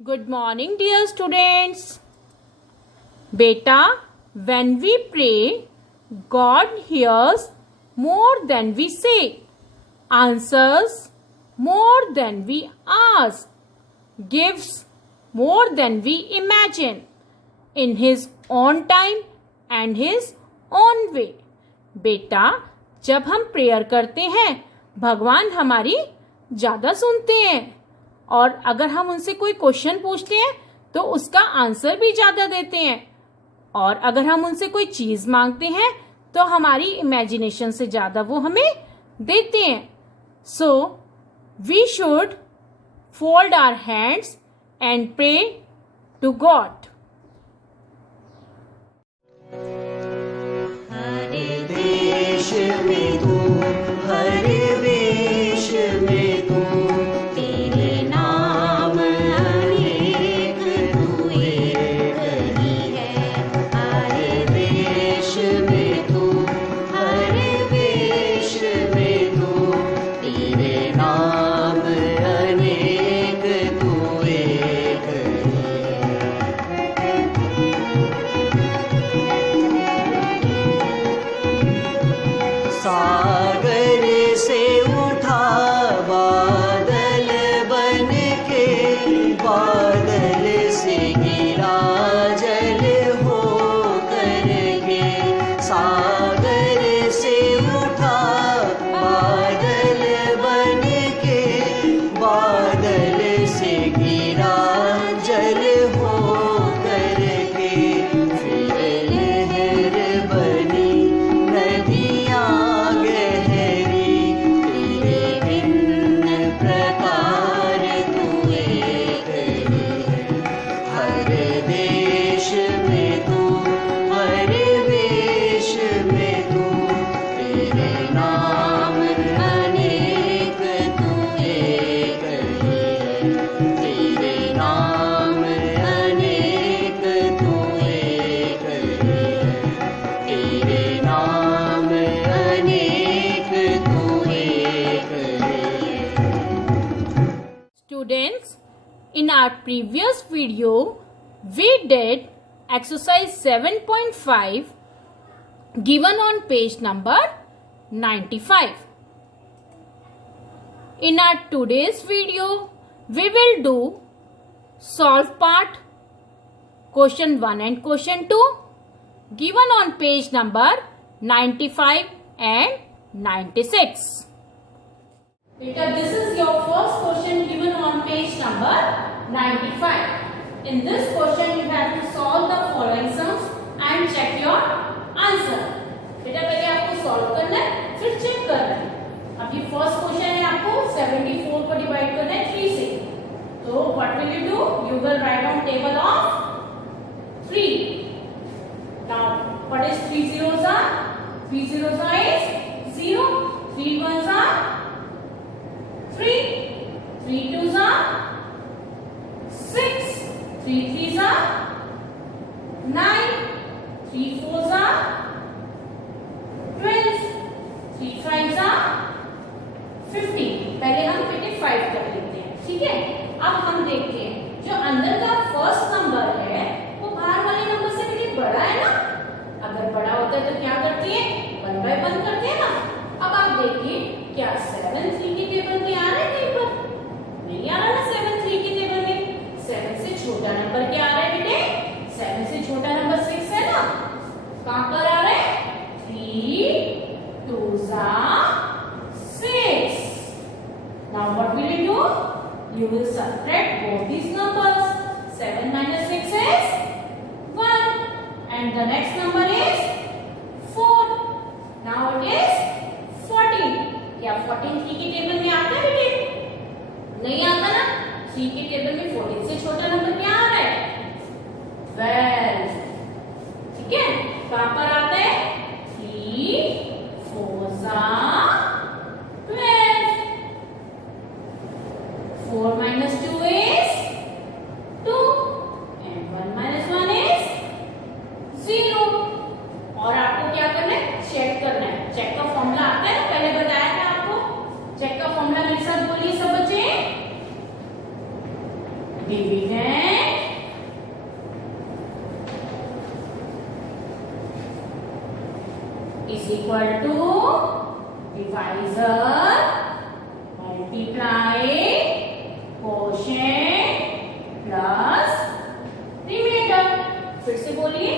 Good morning, dear students. Beta, when we pray, God hears more than we say, answers more than we ask, gives more than we imagine, in His own time and His own way. बेटा, जब हम प्रेयर करते हैं भगवान हमारी ज़्यादा सुनते हैं और अगर हम उनसे कोई क्वेश्चन पूछते हैं तो उसका आंसर भी ज़्यादा देते हैं और अगर हम उनसे कोई चीज़ मांगते हैं तो हमारी इमेजिनेशन से ज़्यादा वो हमें देते हैं. So we should fold our hands and pray to God. देश में तू हर वेश में तू तेरे नाम अनेक तू एक ही है. हर देश में तू हर वेश में तू तेरे नाम अनेक तू एक ही है. सागर से उठा बादल बन के बादल से गिरा जल हो करके. सागर से उठा बादल बन के बादल से गिरा जल हो करके. फिर लहर बनी नदियाँ गहरी तेरे भिन्न प्रकार तू एक ही है. हर देश में तू हर वेश में तू तेरे नाम अनेक तू एक ही है. तेरे नाम अनेक तू एक ही है. तेरे नाम अनेक तू एक ही है. Students, in our previous video, we did exercise 7.5 given on page number 95. In our today's video, we will do solve part, question 1 and question 2 given on page number 95 and 96. Beta, this is your first question given on page number 95. In this question, you have to solve the following sums and check your answer. बेटा पहले आपको सॉल्व करना है फिर चेक करना है. अब ये फर्स्ट क्वेश्चन है, आपको 74 को डिवाइड करना है 3 से. तो what will you do? You will write on table of 3. Now what is 3 zeros are? 3 zeros are is 0. 3 ones are 3, 3 twos are 6, 3 threes are 9, 3 fours are 12, 3 fives are 15. पहले हम 25 कर लेते हैं, ठीक है. अब हम देखते हैं जो अंदर का फर्स्ट नंबर है वो बाहर वाले नंबर से भी बड़ा है ना. अगर बड़ा होता है तो क्या करती है? 1 by 1 करते हैं ना. अब आप देखिए क्या 7 3 के टेबल में आ रहा है कहीं पर? नहीं आ रहा ना 7 3 के टेबल में. 7 से छोटा नंबर क्या आ रहा है बेटे? 7 से छोटा नंबर 6 है ना. कहां पर आ रहा है? 3 2s are 6. Now what will you do? You will subtract both these numbers. 7 minus 6 is 1 and the next number is 4. Now it is 14. क्या 14 3 के टेबल में आता है बेटे? नहीं आता ना. 3 के टेबल में 14 से छोटा नंबर क्या आ रहा है? 12. ठीक है. कहां पर आता है? 3 4s are 12. 4 minus 2 is 2 and 1 minus 1 is 0. और आपको क्या करना है? चेक करना है. चेक का फॉर्मूला आता है, पहले बताया था आपको. चेक का फॉर्मूला मेरे साथ बोलिए सब बच्चे. Division is equal to divisor multiply quotient plus remainder. फिर से बोलिए,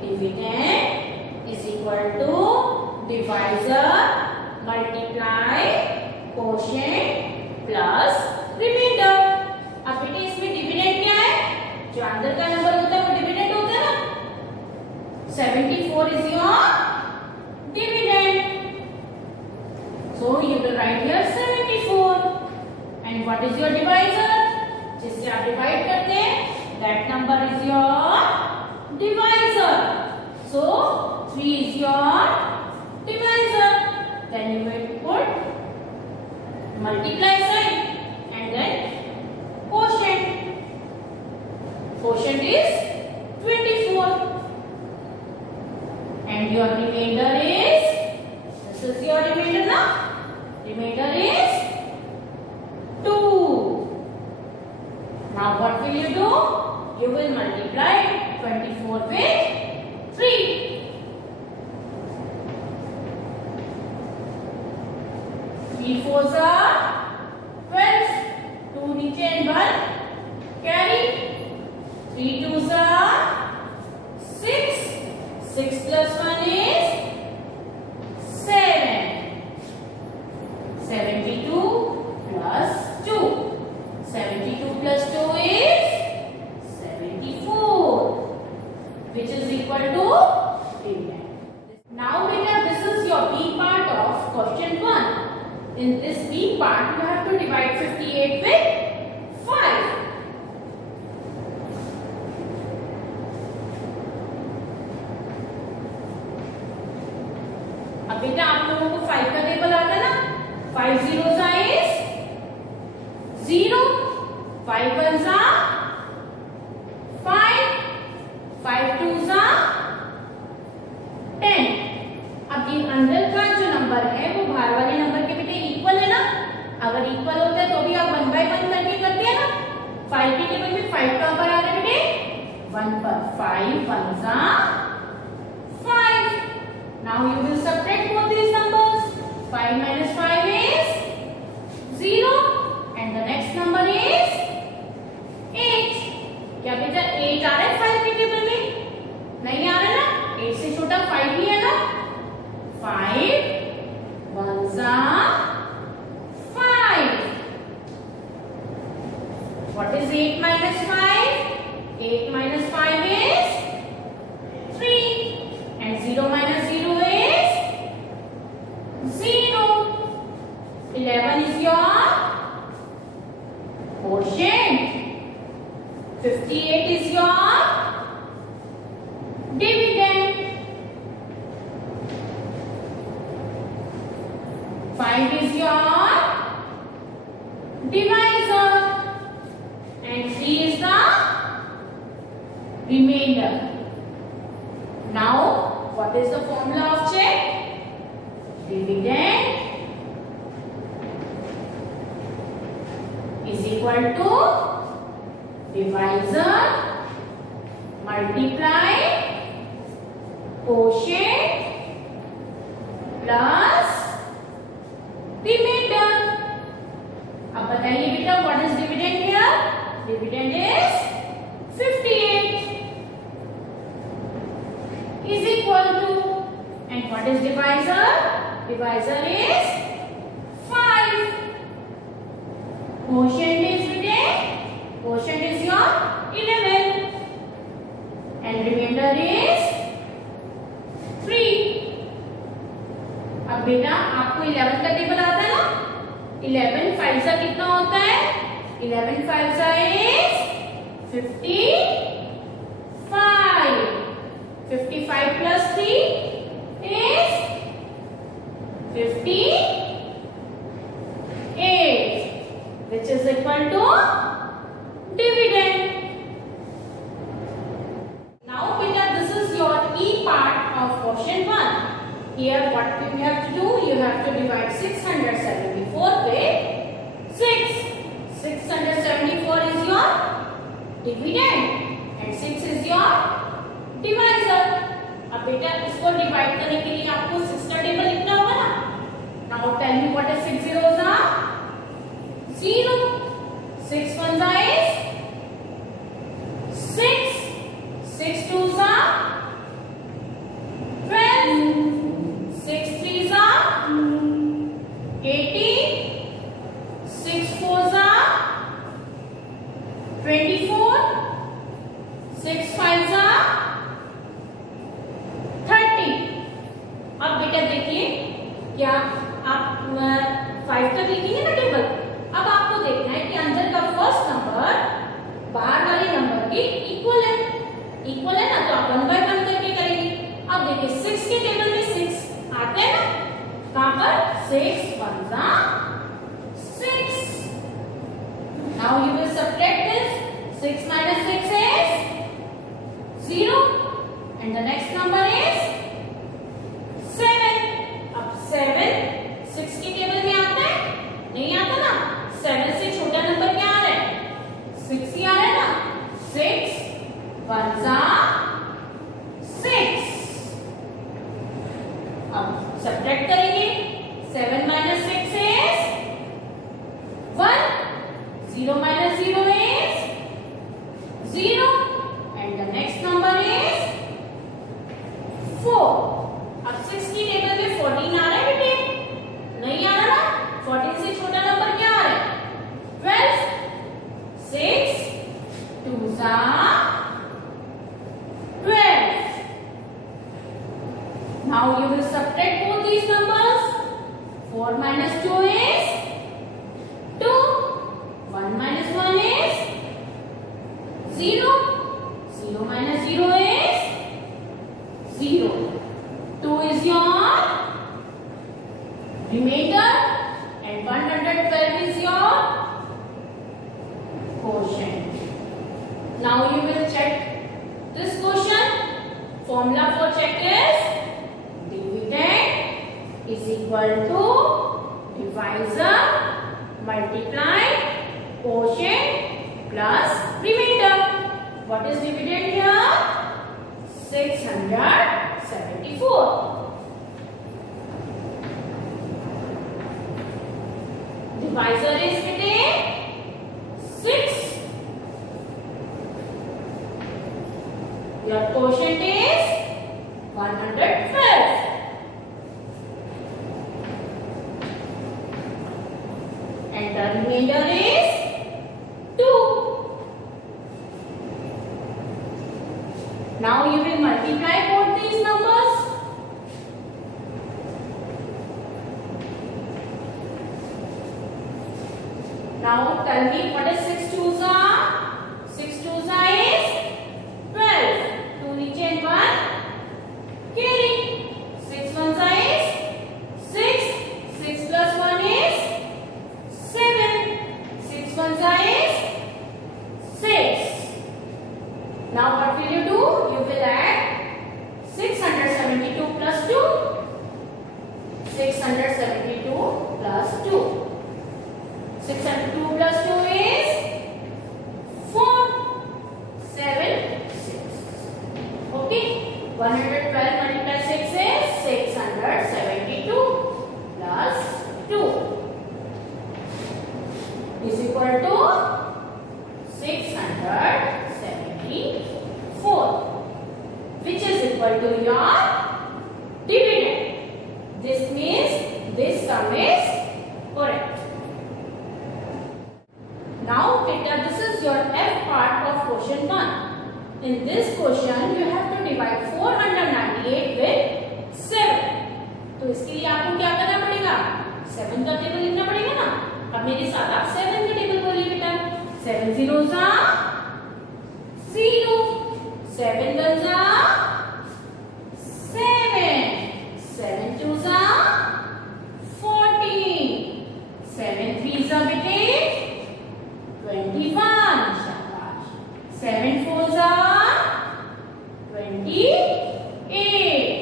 dividend is equal to divisor multiply quotient plus remainder. अब बेटे इसमें डिविडेंड क्या है? जो अंदर का नंबर होता है वो डिविडेंड होता है ना। 74 is your dividend, so you will write here 74 and what is your divisor? जिससे आप डिवाइड करते हैं that number is your divisor. So 3 is your divisor. Then you will put multiply sign and then quotient. Quotient is 24 and your remainder is, this is your remainder now. Remainder is 2. Now what will you do? You will multiply 24 with 3. Three fours are 12. 2 नीचे and 1 carry. 3 twos are 6. 6 plus 1 is 7. 72 plus 2. 72 plus 2 is which is equal to dividend. Now beta, this is your B part of question 1. In this B part you have to divide 58 with 5. अब बेटा आप लोगों को 5 का टेबल आता है ना। 5 zeros is 0, 5 ones are 5, 5 twos are 10. अब ये अंदर का जो नंबर है वो बाहर वाले नंबर के बेटे इक्वल है ना। अगर इक्वल होता है तो भी आप 1 by 1 करके करते हैं ना। 5 के टेबल में 5 कहां पर आ रहा है बेटे? 1 पर। 5 ones are 5. Now you will subtract both these numbers. 5 minus 5 is 0 and the next number is 8. क्या बेटा 8 आ रहा है 5 के टेबल में? नहीं आ रहा ना। 8 से छोटा 5 ही है ना। 5 ones are 5. What is 8 minus 5? 8 minus 5 is 3 and 0 minus 0 is 0. 11 is your quotient. 58 is your dividend. 5 is your divisor and 3 is the remainder. Now what is the formula of check? Dividend is equal to divisor multiply quotient plus remainder. अब बताइए बेटा what is dividend here? Dividend is 58 is equal to, and what is divisor? Divisor is 5. Quotient is written. Quotient is your 11 and remainder is 3. अब बेटा आपको 11 का टेबल आता है ना। 11 5 सा कितना होता है? 11 5 सा is 55. 55 plus 3 is 58, which is equal to dividend. Now beta, this is your E part of question 1. Here what you have to do, you have to divide 674 with 6. 674 is your dividend and 6 is your divisor. अब बेटा इसको डिवाइड करने के लिए आपको 6 का टेबल लिखना होगा ना। Now tell me what is 6 zeros are 0, 6 ones are 6, 6 twos are 12, 6 threes are 18, 6 fours are 24, 6 fives are 30। अब बेटा देखिए क्या आप 5 तक लिखेंगे ना टेबल। अब आपको देखना है कि अंदर का फर्स्ट नंबर बाहर वाले नंबर के इक्वल है ना, तो आप 1 by 1 करके करेंगे। अब देखिए 6 के टेबल में 6 आते हैं ना, कहां पर 6 ones are 6। Now you will subtract this, 6 minus 6 is 0 and the next number is 7। अब 7 6 की टेबल में आता है, नहीं आता ना। 7 से छोटा नंबर क्या आ रहा है, 6 ही आ रहा है ना। 6 ones are 6। अब सब्ट्रैक्ट करेंगे, 7 minus 6 is 1, 0 minus 0 is 0 and the next number is 4। अब 6 की टेबल में 14 आ रहा है बेटे, नहीं आ रहा ना। 14 से छोटा नंबर क्या आ रहा है, 12, 6 twos are 12। Now you will subtract both these numbers, 4 minus 2 is 2, 1 minus 1 is 0, 0 minus 0 is 0, 2 is your remainder and 112 is your quotient। Now you will check this quotient. Formula for check is dividend is equal to divisor multiplied quotient plus remainder. What is dividend here? 674। Divisor is between 6. Your quotient is 112 and the remainder is 2. Now you will multiply both these numbers. Now tell me what is 6 twos are? 6 twos are is 12. 2 नीचे and 1 carry. 6 ones are is 6. 6 plus 1 is 7. 6 ones are is 6. Now what will you do? You will add 672 plus 2. 672 plus 2. 602 plus 2 is 4, 7, 6. Okay. 112 multiplied 6 is 672 plus 2 is equal to 674, which is equal to your dividend. This means this sum is correct. Now beta, this is your F part of question 1. In this question you have to divide 498 with 7. तो इसके लिए आपको क्या करना पड़ेगा, 7 का टेबल लिखना पड़ेगा ना। अब मेरे साथ आप 7 का टेबल बोलिए बेटा। 7 zeros are 0, 7 ones are 7, 7 twos are 14, 7 threes are between 21, 7 fours are 28,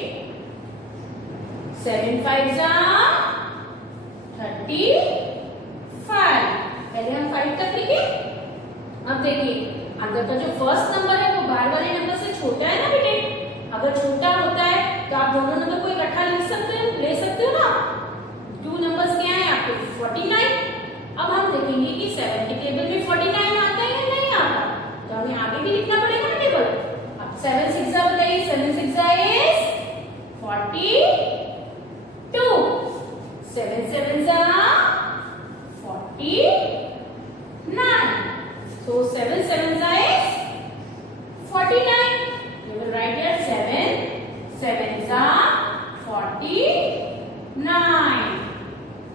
7 fives are 35। पहले हम 5 तक लिखे। अब देखिए अंदर का जो फर्स्ट नंबर है वो बाहर वाले नंबर से छोटा है ना बेटे। अब अगर छोटा होता है तो आप दोनों नंबर को इकट्ठा ले सकते हो ना। 2 नंबर्स क्या है आपके 49। अब हम देखेंगे कि 7 के टेबल में 49 आता है या नहीं आता, तो हमें आगे भी लिखना पड़ेगा ना टेबल। अब 7 6 बताइए, 7 6 इज 42, 7 7 49, so 7 7 is 49. You will write here 7 7 is 49.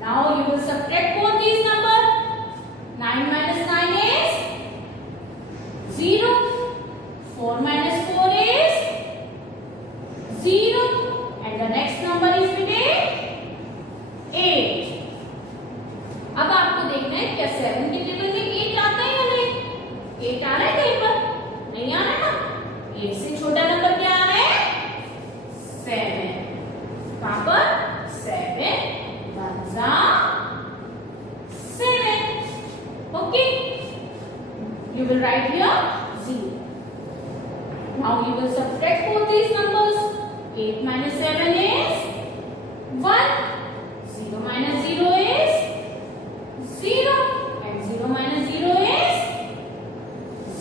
Now you will subtract both these numbers. 9 minus 9 is 0. 4 minus 4 is 0. And the next number is 8. अब आपको देखना है क्या 7 के टेबल में 8 आता है या नहीं। 8 आ रहा है कहीं पर, नहीं आ रहा ना। 8 से छोटा नंबर क्या आ रहा है 7। कहां पर 7 1 7। Okay, you will write here 0. Now you will subtract both these numbers. 8 minus 7 is 1. 0 minus 0 is 0, and 0 minus 0 is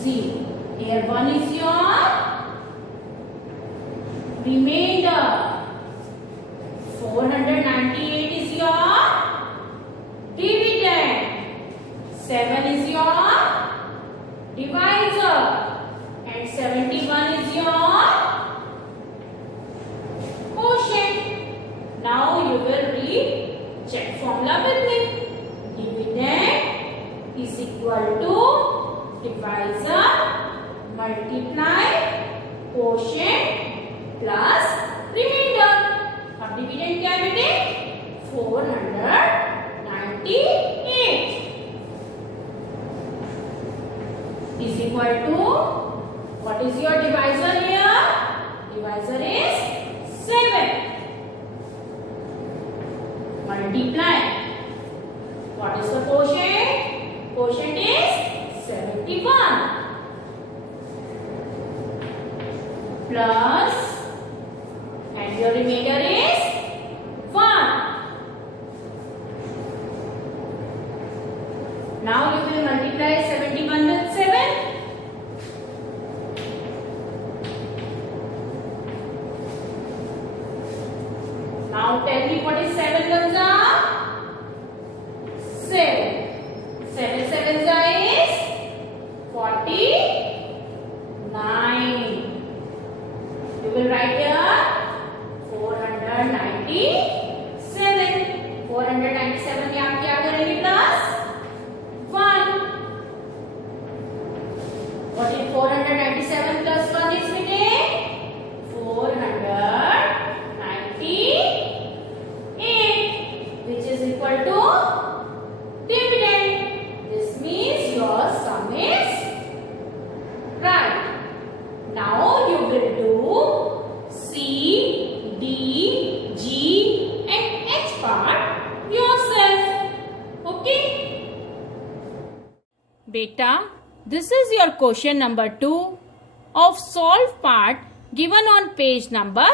0. Here 1 is your remainder. 498 is your dividend. 7 is your divisor, and 71 is your quotient. Now you will read check formula with me. Dividend is equal to divisor multiply quotient plus remainder. अब डिविडेंड क्या है बेटे 498 is equal to what is your divisor here? Divisor is 7. Multiply. What is the quotient? Quotient is 71. Plus, and your remainder is 1. Now you will multiply 71 with 7. Now tell me what is 7 ones are? 7. 7 sevens is 49. You will write here 497. 497 में आप क्या करेंगे प्लस 1. What is 497 plus 1 is बेटे 498, which is equal to dividend. This means your sum is right. Now you will do C, D, G and H part yourself. Okay? Beta, this is your question number 2 of solve part given on page number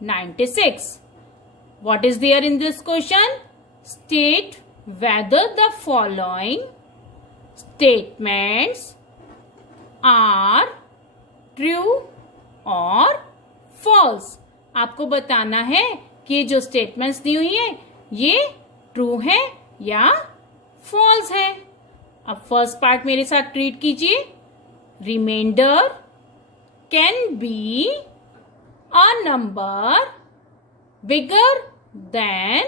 96. What is there in this question? State whether the following statements are true or false. आपको बताना है कि जो स्टेटमेंट्स दी हुई है ये ट्रू है या फॉल्स है। अब फर्स्ट पार्ट मेरे साथ रीड कीजिए। Remainder can be a number bigger than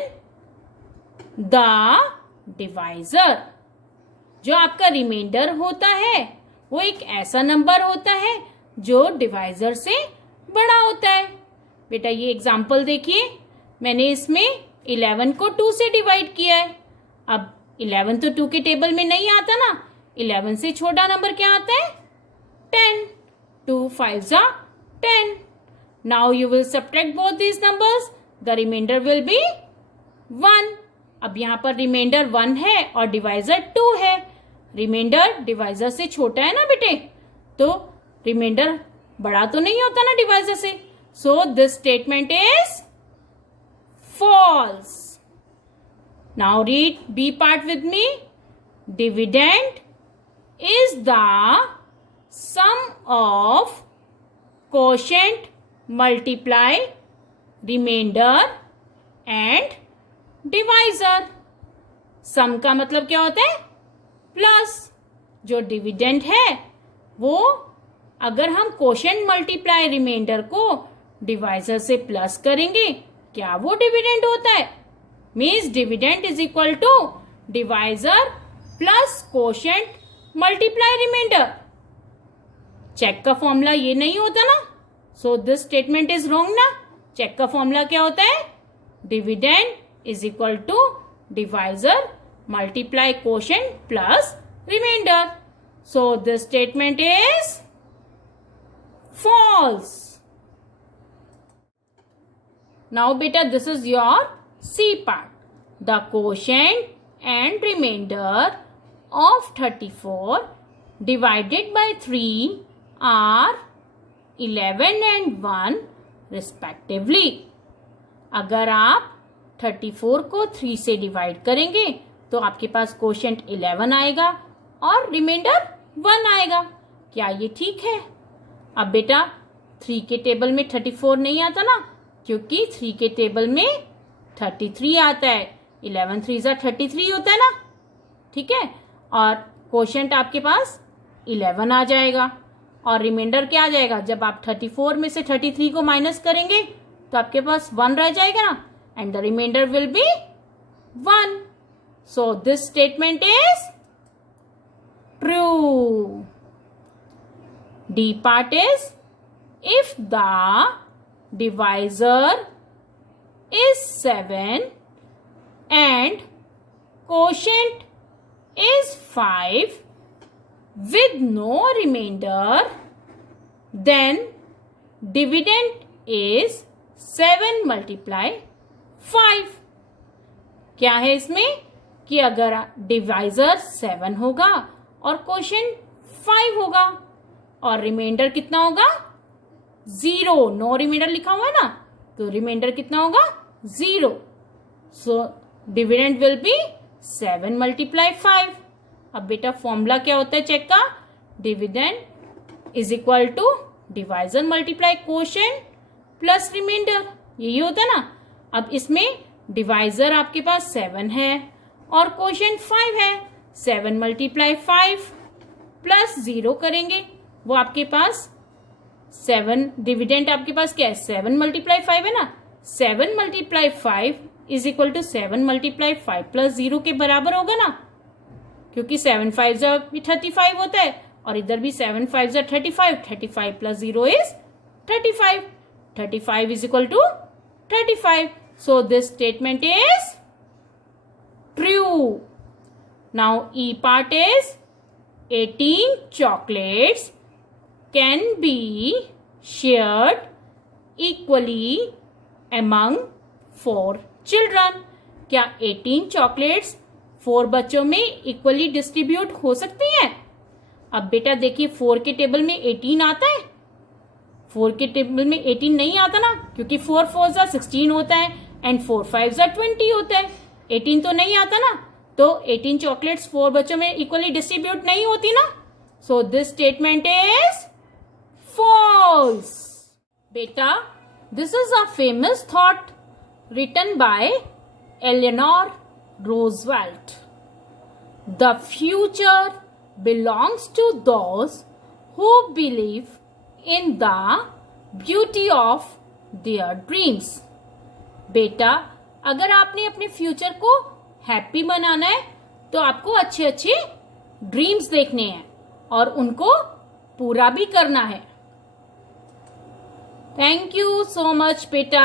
the divisor. जो आपका रिमाइंडर होता है वो एक ऐसा नंबर होता है जो डिवाइजर से बड़ा होता है। बेटा ये एग्जाम्पल देखिए, मैंने इसमें 11 को 2 से डिवाइड किया है। अब 11 तो 2 के टेबल में नहीं आता ना, 11 से छोटा नंबर क्या आता है 10। 2 5 10। Now you will subtract both these numbers, the remainder will be 1। अब यहाँ पर रिमाइंडर 1 है और डिवाइजर 2 है। रिमाइंडर डिवाइजर से छोटा है ना बेटे, तो रिमाइंडर बड़ा तो नहीं होता ना डिवाइजर से, So this statement is false. Now read B part with me. Dividend is the sum of quotient multiply remainder and divisor. सम का मतलब क्या होता है? प्लस. जो डिविडेंड है वो अगर हम कोशेंट मल्टीप्लाई रिमाइंडर को डिवाइजर से प्लस करेंगे, क्या वो डिविडेंड होता है? Means dividend is equal to divisor plus quotient multiply remainder. Check का फॉर्मूला ये नहीं होता ना, so this statement is wrong ना. चेक का फॉर्मूला क्या होता है? Dividend is equal to divisor multiply quotient plus remainder. So this statement is false. Now beta, this is your C part. The quotient and remainder of 34 divided by 3 are 11 and 1 respectively. अगर आप 34 को 3 से डिवाइड करेंगे तो आपके पास क्वोशेंट 11 आएगा और रिमाइंडर 1 आएगा. क्या ये ठीक है? अब बेटा 3 के टेबल में 34 नहीं आता ना, क्योंकि 3 के टेबल में 33 आता है. 11 3 जा 33 होता है ना, ठीक है. और क्वोशेंट आपके पास 11 आ जाएगा और रिमाइंडर क्या आ जाएगा? जब आप 34 में से 33 को माइनस करेंगे तो आपके पास 1 रह जाएगा ना, and the remainder will be 1. So this statement is true. D part is, if the divisor is 7 and quotient is 5 with no remainder, then dividend is 7 multiply 5. क्या है इसमें कि अगर डिवाइजर 7 होगा और क्वोशेंट 5 होगा और रिमाइंडर कितना होगा? 0. नो रिमाइंडर लिखा हुआ है ना, तो रिमाइंडर कितना होगा? 0. So dividend will be 7 multiply 5. अब बेटा फॉर्मूला क्या होता है चेक का? Dividend is equal to divisor multiply quotient plus remainder. यही होता है ना. अब इसमें डिवाइजर आपके पास 7 है और क्वोशेंट 5 है. 7 मल्टीप्लाई 5 प्लस 0 करेंगे, वो आपके पास 7. डिविडेंड आपके पास क्या है? 7 मल्टीप्लाई 5 है ना. 7 multiply 5 is equal to 7 multiply 5 plus 0 के बराबर होगा ना, क्योंकि 7 5 जा 35 होता है और इधर भी 7 5 जा 35. 35 plus 0 is 35. 35 is equal to 35. So this statement is true. Now E part is 18 chocolates can be shared equally among 4 children. क्या 18 चॉकलेट्स 4 बच्चों में इक्वली डिस्ट्रीब्यूट हो सकती हैं? अब बेटा देखिए 4 के टेबल में 18 आता है. 4 के टेबल में 18 नहीं आता ना, क्योंकि 4 4 जा 16 होता है एंड 4 5 जा 20 होता है. 18 तो नहीं आता ना, तो 18 चॉकलेट्स 4 बच्चों में इक्वली डिस्ट्रीब्यूट नहीं होती ना. So this statement is false. Beta, this is a famous thought written by Eleanor Roosevelt. The future belongs to those who believe in the beauty of their dreams. बेटा, अगर आपने अपने फ्यूचर को हैप्पी बनाना है तो आपको अच्छे अच्छे ड्रीम्स देखने हैं और उनको पूरा भी करना है. Thank you so much, beta.